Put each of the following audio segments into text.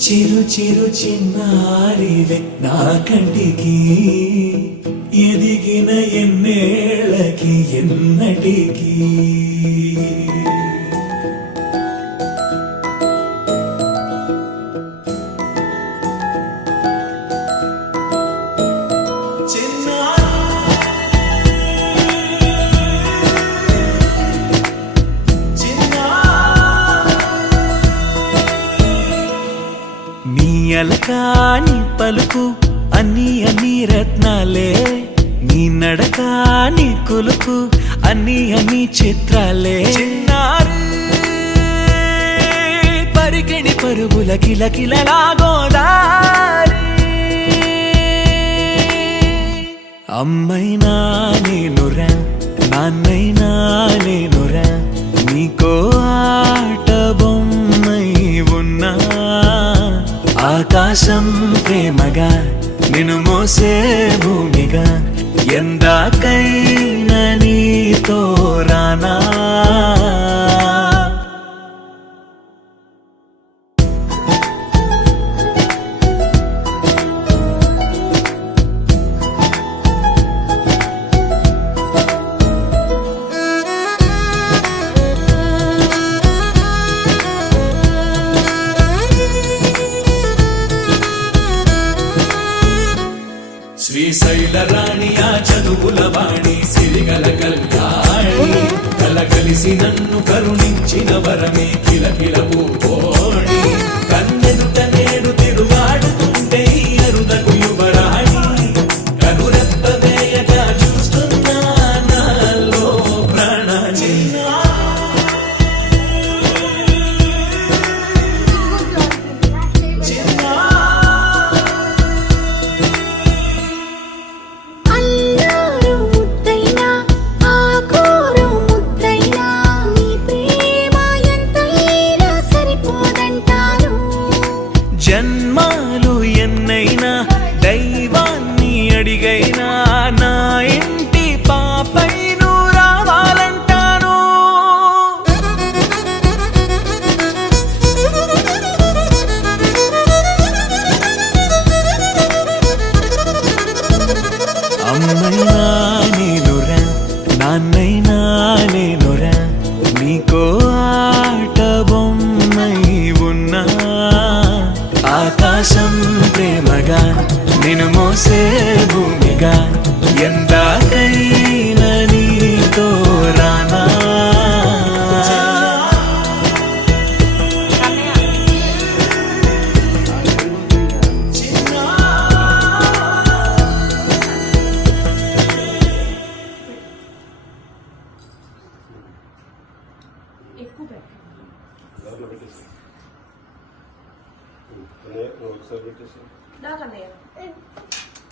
చిరు చిరు చిన్నారివే నా కంటికి ఎదిగిన ఎన్నేళ్ళకి ఎన్నటికి అలకాని పలుకు అన్ని అన్ని రత్నాలే నీ నడకాని కొలుకు అన్ని అన్ని చిత్రాలే పరికిణి పరుగుల కిలకిలలాగోదారి అమ్మైనా నేనురా నాన్నైనా నేనురా నీకో ఆట బొమ్మై ఉన్నా ఆకాశం ప్రేమగా నిన్ను మోసే భూమిగా ఎందాకైనా నీతో రానా శ్రీశైల రాణి ఆ చదువుల వాణి సిరిగల కళ్యాణి కలగలిసి నన్ను కరుణించిన వరమే కిలకిల పూకోణి కన్నెదుట నేడు తిరుగాడుతుంటే అరుదకు యువరాణి కనురెప్ప వేయగా చూస్తున్నా నాలో ప్రాణ జన్మాలు ఎన్నైనా దైవాన్ని అడిగైనా నా ఇంటి పాపై నువ్వు రావాలంటాను అమ్మైనా నేనురా నాన్నైనా నేనురా నీకో ఆట బొమ్మై ఉన్నా ఆకాశం ప్రేమగా నిన్ను మోసే భూమిగా ఎందాకైనా నీతో రానా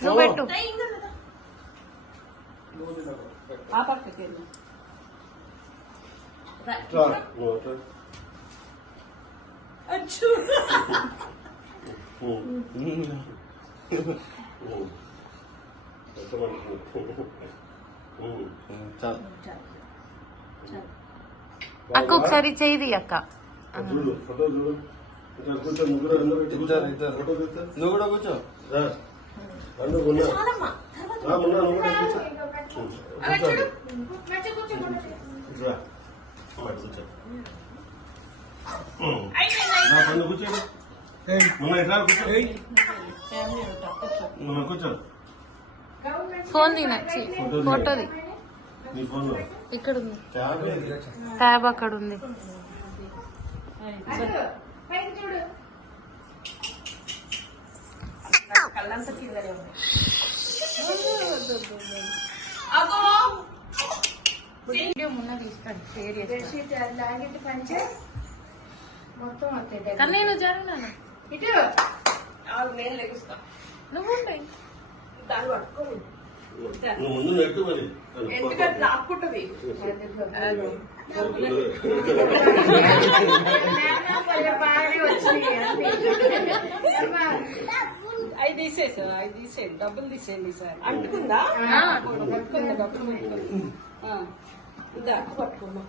నువ్వు పెట్టు ఆ పక్కకి అక్క ఒకసారి చేయి అక్క నువ్వు కూడా కూర్చో కూర్చో ఫోన్ తినచ్చి ఫోటోది ఇక్కడ ఉంది ట్యాబ్ అక్కడ ఉంది కళ్ళంతా కిందనే ఉంది మొన్న తీస్తాను షేర్ కానీ నేను జరుగున్నాను ఇటు నేను లెగుస్తా నువ్వు ఉంటాయి దాన్ని పట్టుకోండి ఎందుకంటే లాక్కుంటుంది అవి తీసేసాను అవి తీసేయండి డబ్బులు తీసేయండి సార్ అంటుకుందా పట్టుకుందా డబ్బులు పట్టుకున్నా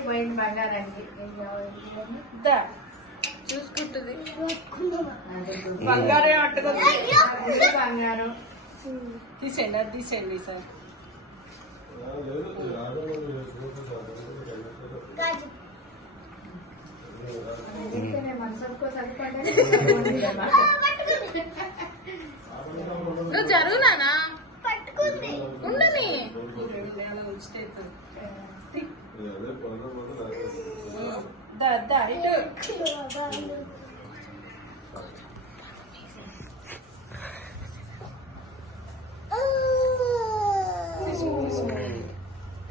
పోయింది బంగారానికి దా చూసుకుంటుంది బంగారే అట్టుకుంది బంగారం తీసేయండి అది తీసేయండి సార్ మనసుకో నువ్వు జరుగు నానా ఉండని ఉంచితే దా దా ఇటు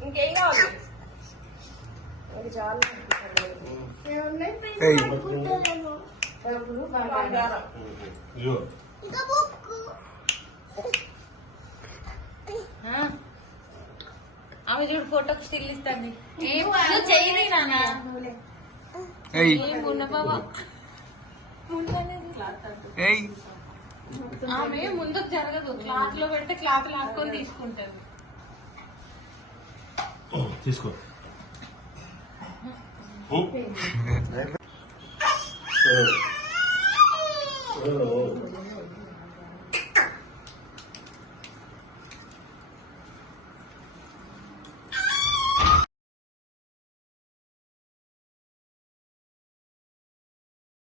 ఇంకేం కావాలి ఇది చాలా బంగారం ఆమె చూడు ఫోటోకి స్టిల్ ఇస్తాను నువ్వు చెయ్యి నానా ఏం బాబా ఆమె ముందుకు జరగదు క్లాత్ లో పెడితే క్లాత్ లాక్కొని తీసుకుంటారు తీసుకో